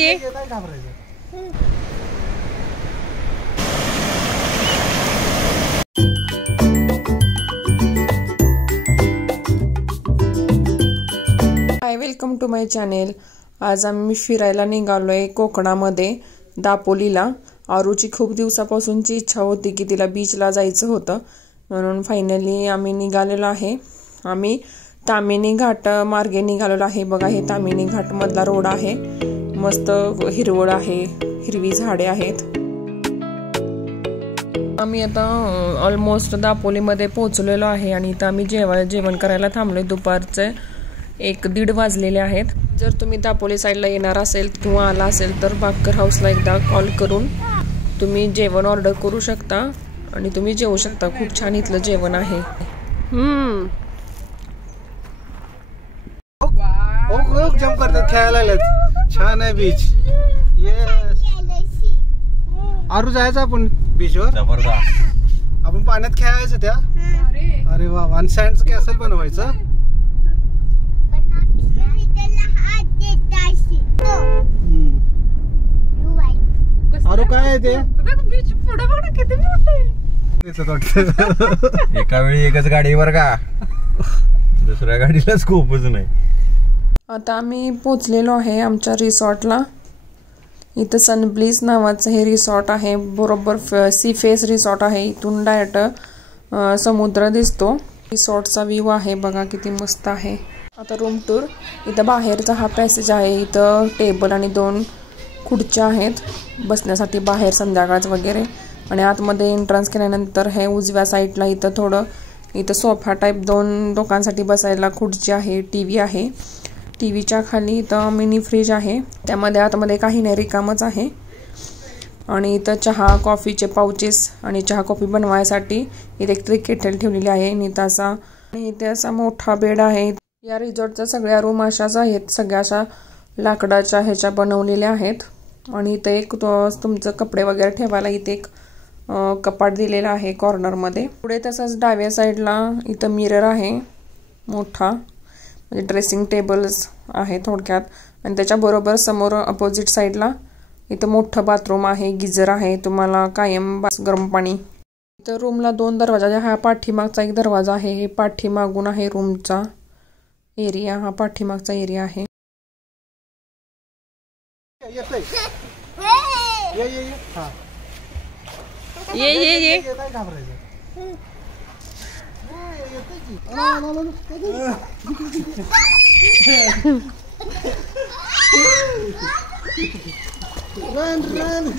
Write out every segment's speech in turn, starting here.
ये हाय, welcome to my channel. आज आम्ही फिरायला निघालोय कोकणामध्ये दापोलीला. आरूची खूप दिवसापासूनची इच्छा होती की तिला बीचला जायचं होतं, म्हणून फायनली आम्ही निघालेलो आहे. आम्ही ताम्हिणी घाट मार्गे निघालेलो आहे. बघा, हे ताम्हिणी घाट मधला रोड आहे. मस्त हिरवळ आहे, हिरवी झाडे आहेत. आम्ही आता ऑलमोस्ट दापोलीमध्ये पोहोचलेलो आहे आणि इथं आम्ही जेवण करायला थांबलोय. दुपारचे 1-1:30 वाजलेले आहेत. जर तुम्ही दापोली साईडला येणार असेल किंवा आला असेल तर बाकर हाऊसला एकदा कॉल करून तुम्ही जेवण ऑर्डर करू शकता आणि तुम्ही जेवू शकता. खूप छान इथलं जेवण आहे. जम्प करतात, खेळायला लागलेत. छान आहे बीच. आरू जायचं आपण बीचवर. जबरदस्त. आपण पाण्यात खेळायचं त्या. अरे वा. आणि सँड कॅसल बनवायचं. आरू काय आहे ते? बीच पुढे बघा किती मोठे. एका वेळी एकच गाडीवर का, दुसऱ्या गाडीला स्कोपच नाही. आता आम्ही पोचलेलो आहे आमच्या रिसॉर्टला. इथं सनब्लिस नावाचं हे रिसॉर्ट आहे. बरोबर सी फेस रिसॉर्ट आहे. इथून डायरेक्ट समुद्र दिसतो. रिसॉर्टचा व्ह्यू आहे बघा किती मस्त आहे. आता रूम टूर. इथं बाहेरचा हा पॅसेज आहे. इथं टेबल आणि 2 खुर्च्या आहेत बसण्यासाठी बाहेर संध्याकाळच वगैरे. आणि आतमध्ये एंट्रन्स केल्यानंतर हे उजव्या साईडला इथं सोफा टाईप 2 लोकांसाठी बसायला खुर्ची आहे. टीव्ही आहे. टीव्हीच्या खाली इथं मिनी फ्रीज आहे. त्यामध्ये आतमध्ये काही नाही, रिकामच आहे. आणि इथं चहा कॉफीचे पाउचेस आणि चहा कॉफी बनवायसाठी इलेक्ट्रिक केटल ठेवलेली आहे. आणि इथे असा मोठा बेड आहे. या रिसॉर्टच्या सगळ्या रूम अशाच आहेत. सगळ्या अशा लाकडाच्या ह्याच्या बनवलेल्या आहेत. आणि इथं एक तुमचं कपडे वगैरे ठेवायला इथे एक कपाट दिलेला आहे कॉर्नरमध्ये. पुढे तसंच डाव्या साईडला इथं मिरर आहे मोठा, म्हणजे ड्रेसिंग टेबल्स आहे थोडक्यात. आणि त्याच्याबरोबर समोर अपोजिट साईडला इथं मोठं बाथरूम आहे. गिझर आहे, तुम्हाला कायम गरम पाणी. इथं रूमला 2 दरवाजा. हा पाठीमागचा एक दरवाजा आहे. हे पाठीमागून आहे रूमचा एरिया. हा पाठीमागचा एरिया आहे. ये रन.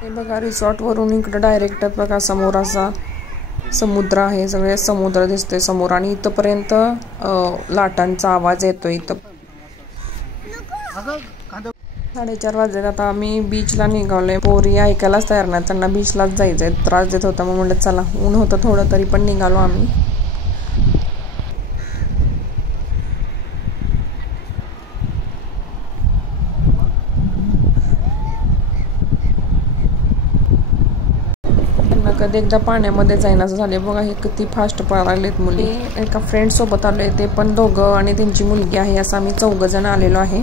हे बघा, रिसॉर्ट वरून इकडे डायरेक्ट बघा समोर असा समुद्र आहे. सगळे समुद्र दिसतोय समोर. आणि इथपर्यंत लाटांचा आवाज येतोय. इथं 4:30 वाजले. आता आम्ही बीचला निघालोय. पोरी ऐकायलाच तयार नाही, त्यांना बीचलाच जायचंय. त्रास देत होता, मग म्हणलं चला. ऊन होतं थोडं तरी पण निघालो आम्ही. कधी एकदा पाण्यामध्ये जाईन असं झाले. बघा हे किती फास्ट पळालेत मुली. एका फ्रेंड सोबत आलोय, ते पण दोघं आणि त्यांची मुलगी आहे. असं आम्ही 4 जण आलेलो आहे.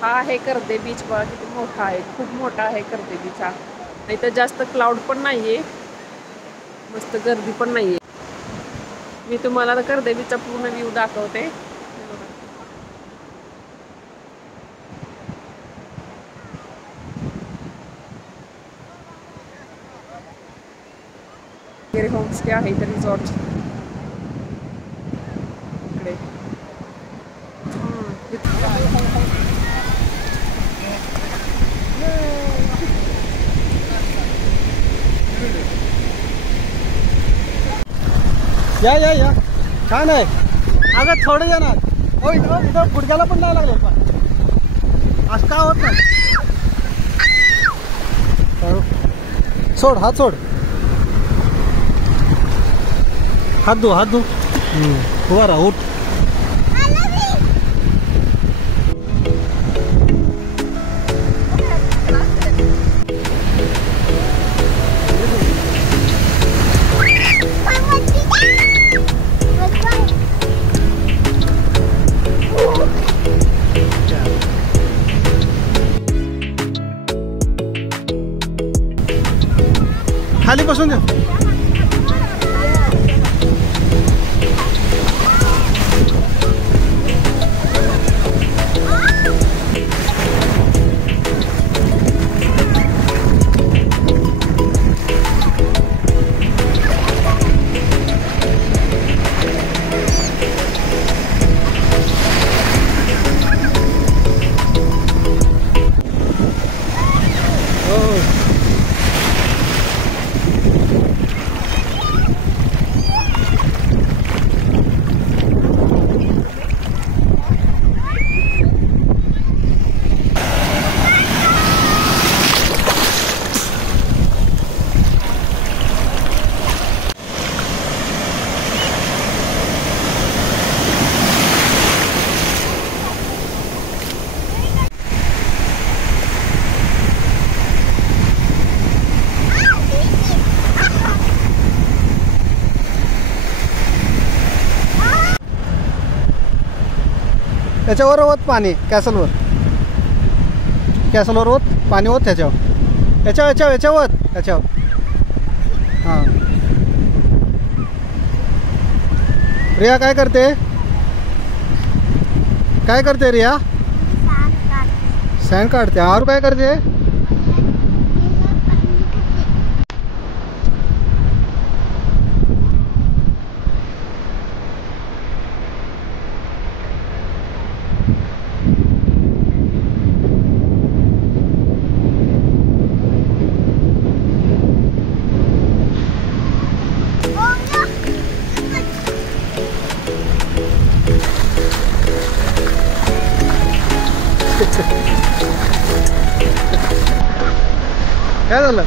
हा आहे कर्दे बीच. बघा किती मोठा आहे, खूप मोठा आहे कर्दे बीच हा. इथं जास्त क्लाउड पण नाहीये, मस्त गर्दी पण नाहीये. मी तुम्हाला कर्दे बीचचा पूर्ण व्ह्यू दाखवते. होमस्टे आहे इथं रिसॉर्ट इकडे. या छान आहे. अगं थोडं येणार. हो इथं गुडघ्याला पण नाही लागलं पण असं का होत नाही. सोड हात सोड. हात धू उभा राहा उठ. खाली बसून द्या. त्याच्यावर होत पाणी कॅसलवर होत पाणी होत याच्यावर हां. रिया काय करते रिया? सँड काढते. आरू काय करते? काय झालं?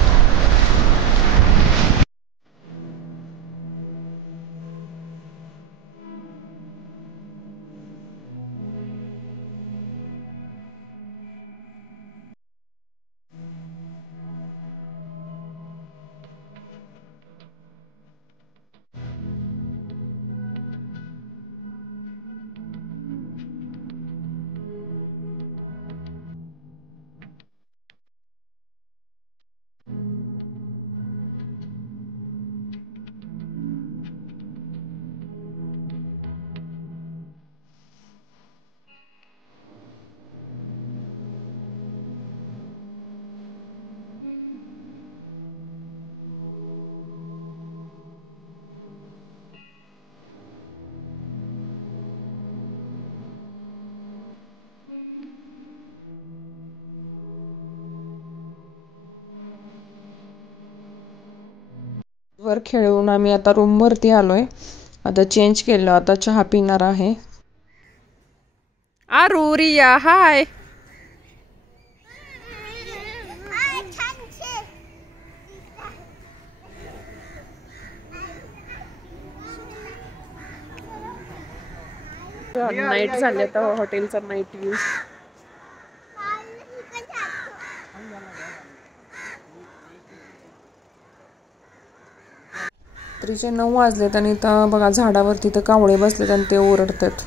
वर खेळून आम्ही आता रूम वरती आलोय. आता चेंज केलं. आता चहा पिणार आहे. आरू रिया हाय. नाईट झाली आता हॉटेलचा नाईट व्ह्यू. रात्रीचे 9 वाजलेत आणि इथं बघा झाडावरती तर कावळे बसलेत आणि ते ओरडतात.